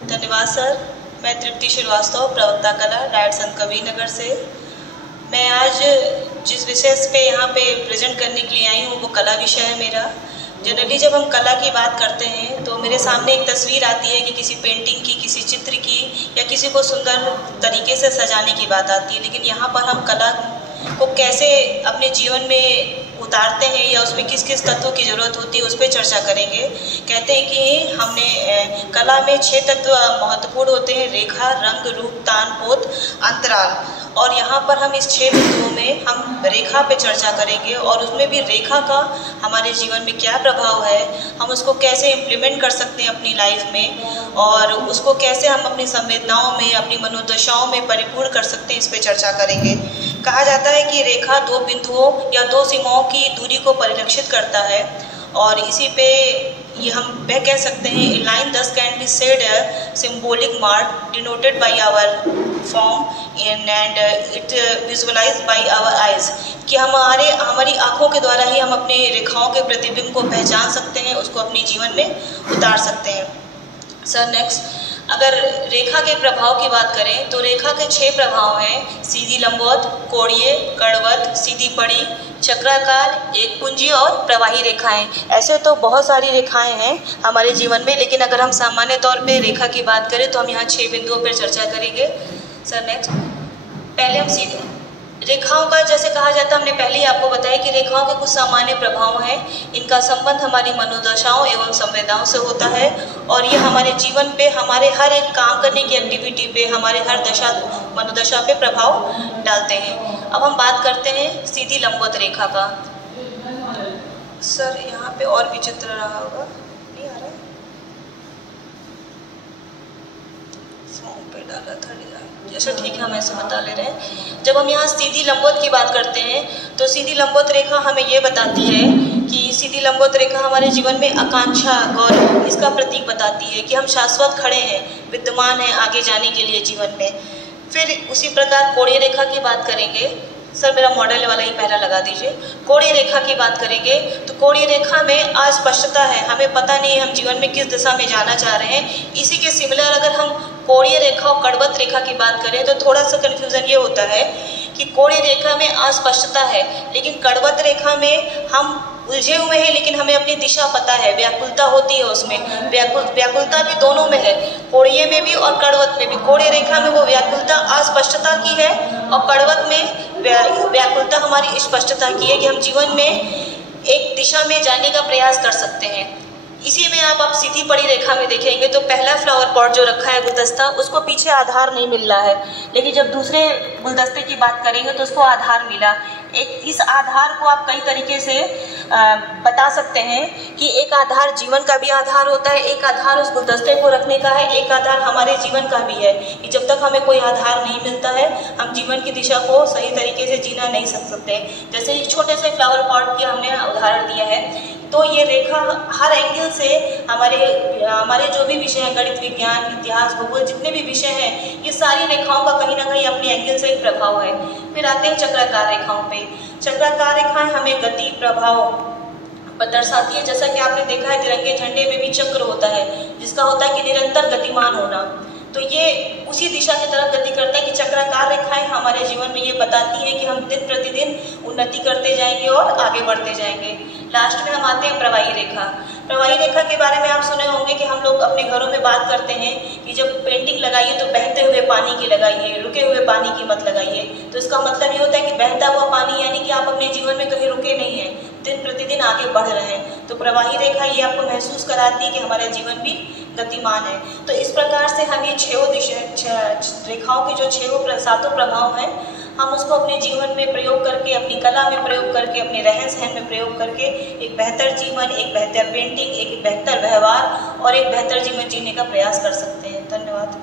धन्यवाद सर। मैं तृप्ति श्रीवास्तव, प्रवक्ता कला, डायट संत कबीर नगर से। मैं आज जिस विषय पे यहाँ पे प्रेजेंट करने के लिए आई हूँ वो कला विषय है मेरा। जनरली जब हम कला की बात करते हैं तो मेरे सामने एक तस्वीर आती है कि किसी पेंटिंग की, किसी चित्र की या किसी को सुंदर तरीके से सजाने की बात आती है। लेकिन यहाँ पर हम कला को कैसे अपने जीवन में उतारते हैं या उसमें किस किस तत्वों की ज़रूरत होती है उस पर चर्चा करेंगे। कहते हैं कि हमने कला में 6 तत्व महत्वपूर्ण होते हैं: रेखा, रंग, रूप, तान, पोत, अंतराल। और यहाँ पर हम इस 6 बिंदुओं में हम रेखा पे चर्चा करेंगे और उसमें भी रेखा का हमारे जीवन में क्या प्रभाव है, हम उसको कैसे इम्प्लीमेंट कर सकते हैं अपनी लाइफ में और उसको कैसे हम अपनी संवेदनाओं में, अपनी मनोदशाओं में परिपूर्ण कर सकते हैं, इस पे चर्चा करेंगे। कहा जाता है कि रेखा 2 बिंदुओं या 2 सीमाओं की दूरी को परिलक्षित करता है और इसी पे ये हम वह कह सकते हैं, a line this can be said a symbolic mark denoted by our form and it visualise by our eyes, कि हमारी आँखों के द्वारा ही हम अपने रेखाओं के प्रतिबिंब को पहचान सकते हैं, उसको अपने जीवन में उतार सकते हैं। सर नेक्स्ट, अगर रेखा के प्रभाव की बात करें तो रेखा के 6 प्रभाव हैं: सीधी लंबवत, कोणीय, कड़वत, सीधी पड़ी, चक्राकार, एक पुंजी और प्रवाही रेखाएं। ऐसे तो बहुत सारी रेखाएं हैं हमारे जीवन में, लेकिन अगर हम सामान्य तौर पे रेखा की बात करें तो हम यहाँ 6 बिंदुओं पर चर्चा करेंगे। सर नेक्स्ट, पहले हम सीधे रेखाओं का, जैसे कहा जाता है, हमने पहले ही आपको बताया कि रेखाओं के कुछ सामान्य प्रभाव हैं। इनका संबंध हमारी मनोदशाओं एवं संवेदनाओं से होता है और ये हमारे जीवन पे, हमारे हर एक काम करने की एक्टिविटी पे, हमारे हर मनोदशा पे प्रभाव डालते हैं। अब हम बात करते हैं सीधी लंबवत रेखा का। सर यहाँ पे और भी चित्र रहा होगा, नहीं आ रहा है, पे डाला था डिजाइन, जैसे ठीक है हम ऐसे बता ले रहे हैं। जब हम यहाँ सीधी लंबवत की बात करते हैं तो सीधी लंबवत रेखा हमें ये बताती है कि सीधी लंबवत रेखा हमारे जीवन में आकांक्षा, गौरव, इसका प्रतीक बताती है कि हम शाश्वत खड़े हैं, विद्यमान हैं आगे जाने के लिए जीवन में। फिर उसी प्रकार कोणीय रेखा की बात करेंगे। सर मेरा मॉडल वाला ही पहला लगा दीजिए। कोणीय रेखा की बात करेंगे तो कोणीय रेखा में अस्पष्टता है, हमें पता नहीं हम जीवन में किस दिशा में जाना चाह रहे हैं। इसी के सिमिलर अगर हम कोणीय रेखा और कड़वत रेखा की बात करें तो थोड़ा सा कन्फ्यूजन ये होता है कि कोणीय रेखा में अस्पष्टता है, लेकिन कड़वत रेखा में हम उलझे हुए हैं लेकिन हमें अपनी दिशा पता है, व्याकुलता होती है उसमें। व्याकुलता भी दोनों में है, कोणीय में भी और कड़वत में भी। कोणीय रेखा में वो व्याकुलता अस्पष्टता की है और कड़वत में व्याकुलता हमारी स्पष्टता की है कि हम जीवन में एक दिशा में जाने का प्रयास कर सकते हैं। इसी में आप सीधी पड़ी रेखा में देखेंगे तो पहला फ्लावर पॉट जो रखा है गुलदस्ता, उसको पीछे आधार नहीं मिल रहा है, लेकिन जब दूसरे गुलदस्ते की बात करेंगे तो उसको आधार मिला। इस आधार को आप कई तरीके से बता सकते हैं कि एक आधार जीवन का भी आधार होता है, एक आधार उस गुलदस्ते को रखने का है, एक आधार हमारे जीवन का भी है कि जब तक हमें कोई आधार नहीं मिलता है हम जीवन की दिशा को सही तरीके से जीना नहीं सकते। जैसे एक छोटे से फ्लावर पॉट की हमने उदाहरण दिया है, तो ये रेखा हर एंगल से हमारे जो भी विषय हैं, गणित, विज्ञान, इतिहास, भूगोल, जितने भी विषय हैं, ये सारी रेखाओं का कहीं ना कहीं अपने एंगल से एक प्रभाव है। फिर आते हैं चक्राकार रेखाओं पे। चक्राकार रेखाएं हमें गति, प्रभाव दर्शाती है। जैसा कि आपने देखा है तिरंगे झंडे में भी चक्र होता है जिसका होता है कि निरंतर गतिमान होना, तो ये उसी दिशा की तरफ गति करता है कि चक्राकार रेखाएं हमारे जीवन में ये बताती है कि हम दिन प्रतिदिन उन्नति करते जाएंगे और आगे बढ़ते जाएंगे। लास्ट में हम आते हैं प्रवाही रेखा। प्रवाही रेखा के बारे में आप सुने होंगे कि हम लोग अपने घरों में बात करते हैं कि जब पेंटिंग लगाइए तो बहते हुए पानी की लगाइए, रुके हुए पानी की मत लगाइए। तो इसका मतलब ये होता है कि बहता हुआ पानी यानी कि आप अपने जीवन में कहीं रुके नहीं हैं, दिन प्रतिदिन आगे बढ़ रहे हैं। तो प्रवाही रेखा ये आपको महसूस कराती है कि हमारा जीवन भी गतिमान है। तो इस प्रकार से हम ये 6 रेखाओं के जो 7 प्रभाव हैं, हम उसको अपने जीवन में प्रयोग करके, अपनी कला में प्रयोग करके, अपने रहन सहन में प्रयोग करके एक बेहतर जीवन, एक बेहतर पेंटिंग, एक बेहतर व्यवहार और एक बेहतर जीवन जीने का प्रयास कर सकते हैं। धन्यवाद।